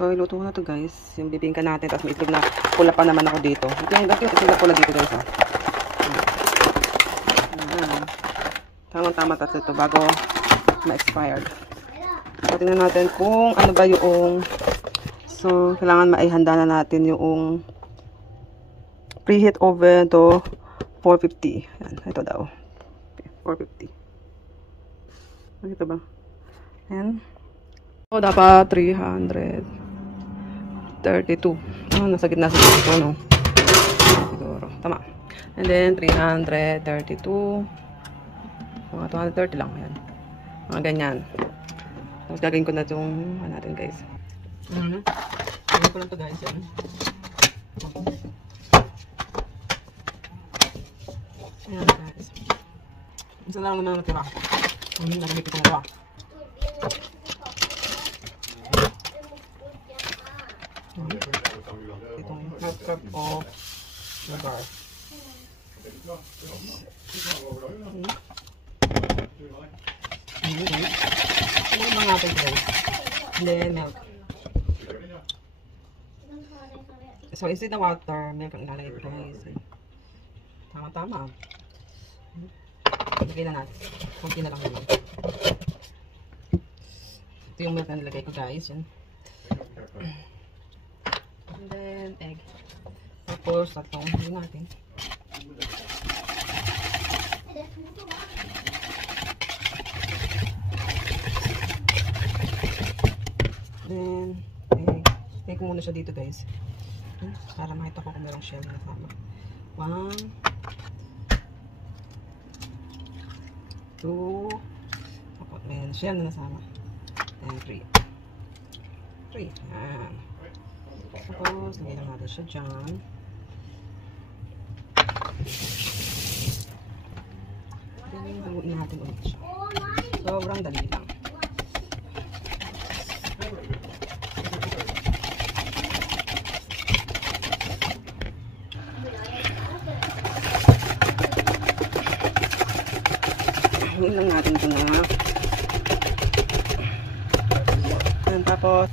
So, iluto ko na to guys. Yung bibingka natin. Tapos may itlog na pula pa naman ako dito. Yung itlog na pula dito guys. Tamang-tama tatlo ito bago ma-expired. So, tingnan natin kung ano ba yung... So, kailangan maihanda na natin yung preheat oven to 450. Yan, ito daw. 450. Ito ba? Ayan. So, dapat 332. Nasa gitna sa ito, no? Siguro. Tama. And then, 332. Mga 230 lang. Ayan. Mga ganyan. Tapos, gagawin ko na itong, natin, guys. Gagawin ko lang ito, guys. Yan. Ayan, guys. Isa lang naman natira. Hindi na gamit itong gawa. Itong half-cup of sugar. Ano ba natin guys? And then milk. So instead na water, milk ang ilalagay ko guys. Tama-tama. Lagay na natin. Kunti na lang naman. Ito yung milk na nilagay ko guys. Yan. And then egg. Tapos tatlong hindi natin. Then egg. Egg ko muna siya dito guys. Para makita ko kung merong shell na kasama. 1 2 and shell na nasama. And 3. Yan. Tapos, lagay lang natin siya dyan. Then, haluin natin ulit siya. Sobrang dali lang. Haluin lang natin ito na. And tapos,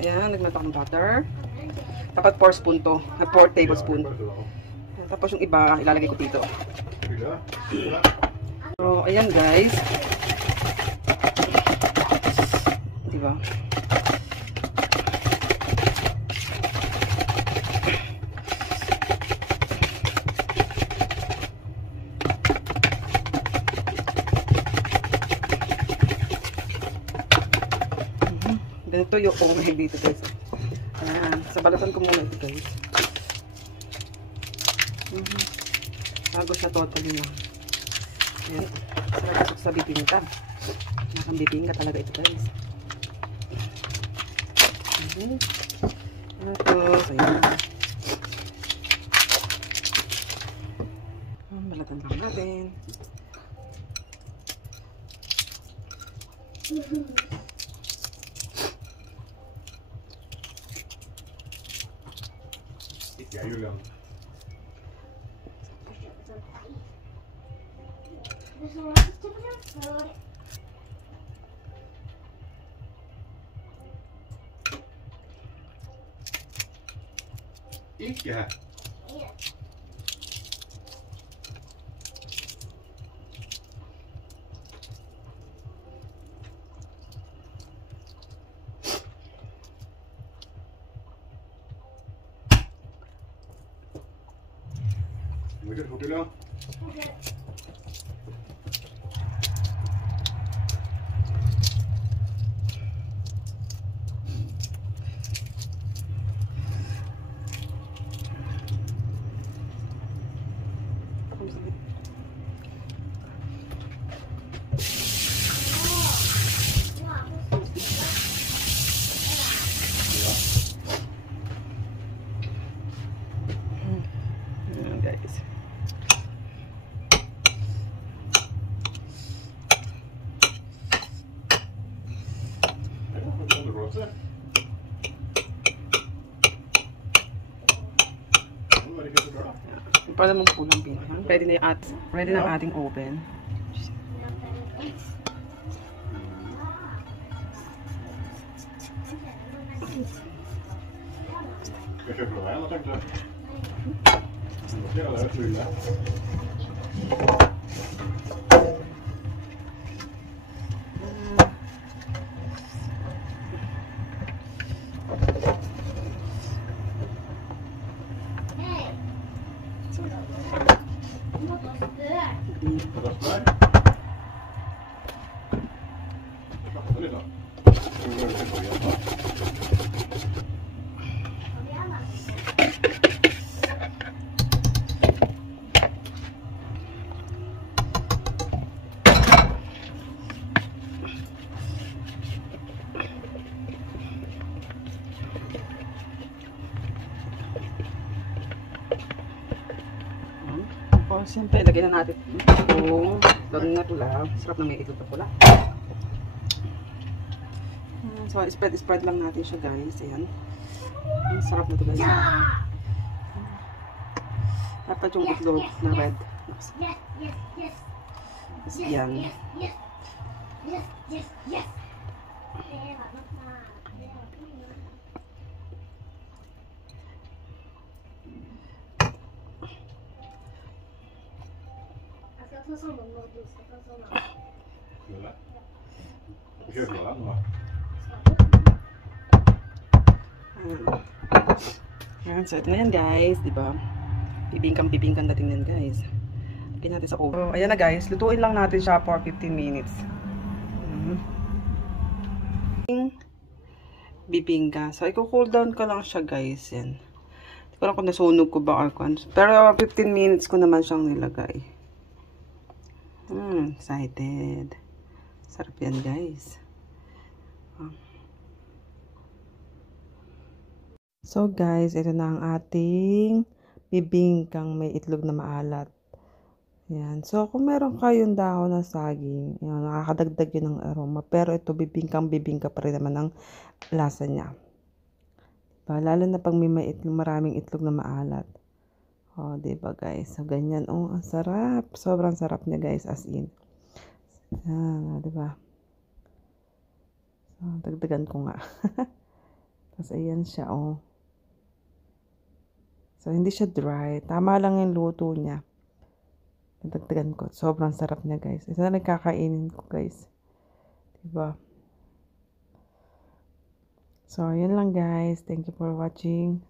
ayan, nagmata ko ng butter. Dapat 4 spoon to. 4 tablespoon. Tapos yung iba, ilalagay ko dito. So, ayan guys. Diba? Ganito yung oven dito guys. Ayan. Sa balatan ko muna ito guys. Bago siya totally na. Ayan. Sarap sa bibingka. Nakang bibingka talaga ito guys. Tapos, ayan. Balatan lang natin. Ja, Julian. Ik ja. Moet je het goed doen? Guys. Para naman pulang pinang. Ready na ang ating oven. Ska jag köpa den, tänkte jag. Då ska jag lära fylla. Vad smör? Det lite. Tapos, siyempre, lagyan na natin itong lagyan na pula. Sarap na may itlog na pula. So, spread lang natin siya, guys. Ayan. Ang sarap na ito, guys. Dapat yung itlog na red. Ayan. Kyllä. Köper du den då? Ayan, so ito na yan, guys, diba? Bibingkang dating yan, guys. Lagyan natin sa oven. Ayan na, guys, lutuin lang natin siya for 15 minutes. Bibingka. So, i-cool down ko lang siya, guys. Yan. Hindi ko lang kung nasunog ko ba or kung. Pero 15 minutes ko naman siyang nilagay. Excited. Sarap yan, guys. So, guys, ito na ang ating bibingkang may itlog na maalat. Yan. So, kung meron kayong dahon na saging, yan, nakakadagdag yun ng aroma. Pero ito, bibingka pa rin naman ang lasa niya. Diba? Lalo na pag may itlog, maraming itlog na maalat. O, diba, guys? So, ganyan. Oh, ang sarap. Sobrang sarap niya, guys, as in. Yan, diba? So, dagdagan ko nga. Tapos, ayan siya, oh. So, hindi siya dry. Tama lang yung luto niya. Nadagdagan ko. Sobrang sarap niya, guys. Ito na nagkakainin ko, guys. Diba? So, yun lang, guys. Thank you for watching.